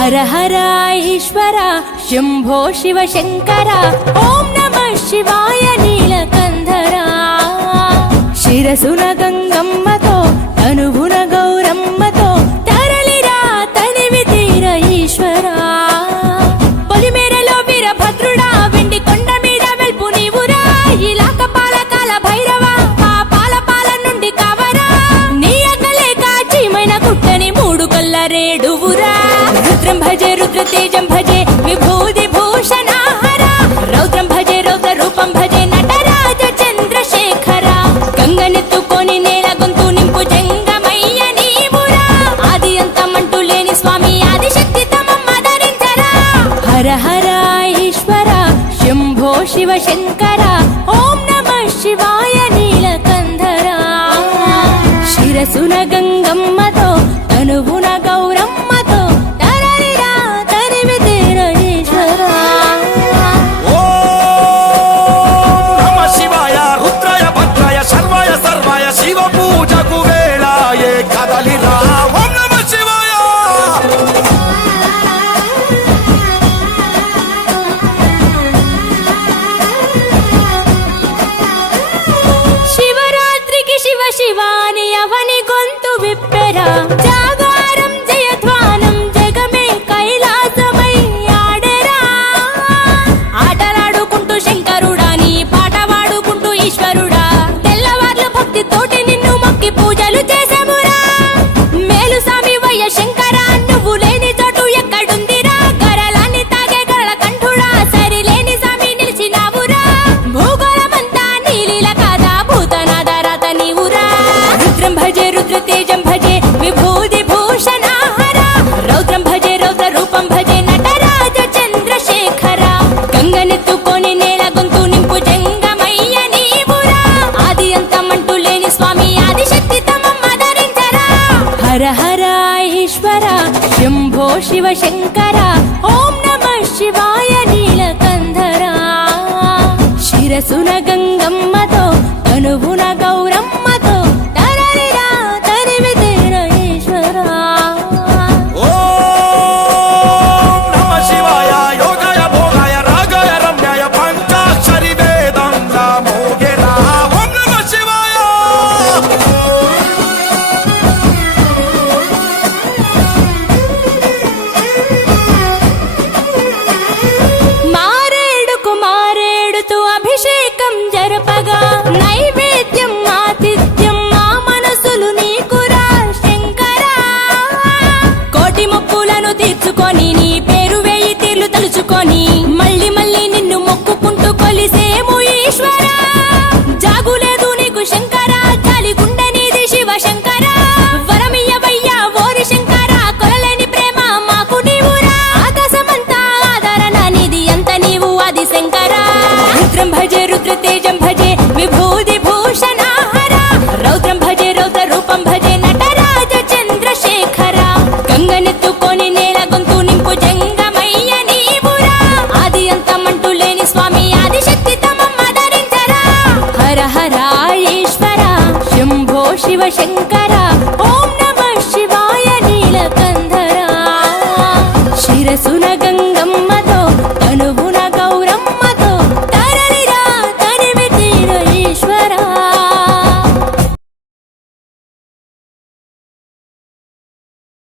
హర హర ఈశ్వర శంభో శివ శంకర ఓం నమః శివాయ నీలకంధర శిరసున గంగమ్మతో తనువున గౌరమ్మతో తరలిరా తనివి తీర ఈశ్వర పొలిమేరలో వీరభద్రుడా వెండి కొండ మీద వెల్పు నీవురా ఇలాక పాలకాల భైరవ పాపాల పాల నుండి కావరా నీ అకలే కాచీమైన కుట్టని మూడు కల్ల రేడువురా రుద్రం భజే రుద్ర తేజం భజే విభూతి భూషణాహర రౌద్రం భజే రౌద్ర రూపం భజే నటరాజ చంద్రశేఖర గంగనెత్తుకొని నేల గొంతు నింపు జంగమయ్య నీవురా ఆది అంతమంటూ లేని స్వామి ఆదిశక్తి తమమ్మ ధరించరా హర హర ఈశ్వర శంభో శివ శంకర ఓం నమః శివాయ నీలకంధర శిరసున గంగమ్మతో తనువున గౌరమ్మతో తరలిరా తనివి తీర ఈశ్వర నమ శివాయ రుద్రాయ భద్రాయ సర్వాయ సర్వాయ శివ పూజకు వేళాయే కదలిరా ఓం నమ శివాయ శివరాత్రికి శివ శివాని అవని గొంతు విప్పెరా జాగారం జయధ్వానం జగమే కైలాసమై ఆడెరా ఆటలాడుకుంటూ శంకరుడా నీ పాట వాడుకుంటూ ఈశ్వరుడా తెల్లవార్ల భక్తి తోటి నిన్ను మొక్కి పూజలు చేసామురా మేలు సామి వయ్య శంకర నువ్వు లేని చోటు ఎక్కడుందిరా గరలాన్ని తాగే గరళ కంఠుడా సరిలేని సామి నిలిచినావురా భూగోళమంతా నీలీల కాదా భూతనాద రాత నీవురా రుద్రం భజే రుద్ర తేజం భజే విభూతి భూషణాహర రౌద్రం భజే రౌద్ర రూపం భజే నటరాజ చంద్రశేఖర గంగనెత్తుకొని నేల గొంతు నింపు జంగమయ్య నీవురా ఆది అంతమంటూ లేని స్వామి ఆదిశక్తి తమమ్మ ధరించరా హర హర ఈశ్వర శంభో శివ శంకర ఓం నమః శివాయ నీలకంధర శిరసున గంగమ్మతో తనువున గౌరమ్మతో తరలిరా తనివి తీర ఈశ్వర ఓం నమ శివాయ యోగాయ భోగాయ రాగాయ రమ్యాయ పంచాక్షరి వేదంగా మోగెరా ఓం నమ శివాయ మారేడుకు మారేడుతూ అభిషేకం జరపగా నైవేద్యం ఆతిథ్యం మా మనసులు నీకురా శంకర కోటి మొక్కులను తీర్చుకొని నీ పేరు వేయి తీర్లు తలుచుకొని మళ్ళీ మళ్ళీ నిన్ను మొక్కుకుంటూ కొలిసేము ఈశ్వర జాగులేదు నీకు శంకర జాలి గుండె నీది శివ శంకర వరమియ్యవయ్యా ఓరి శంకర కొలలేని ప్రేమ మాకు నీవురా ఆకాశమంతా ఆదరణ నీది అంత నీవు ఆది శంకర రుద్రం భజే రుద్ర తేజం భజే విభూతి భూషణాహర రౌద్రం భజే రౌద్ర రూపం భజే నటరాజ చంద్రశేఖర గంగనెత్తుకొని నేల గొంతు నింపు జంగమయ్య నీవురా ఆది అంతమంటూ లేని స్వామి ఆదిశక్తి తమమ్మ ధరించరా హర హర ఈశ్వర శంభో శివ శంకర ఓం నమః శివాయ నీలకంధర శిరసున గంగమ్మ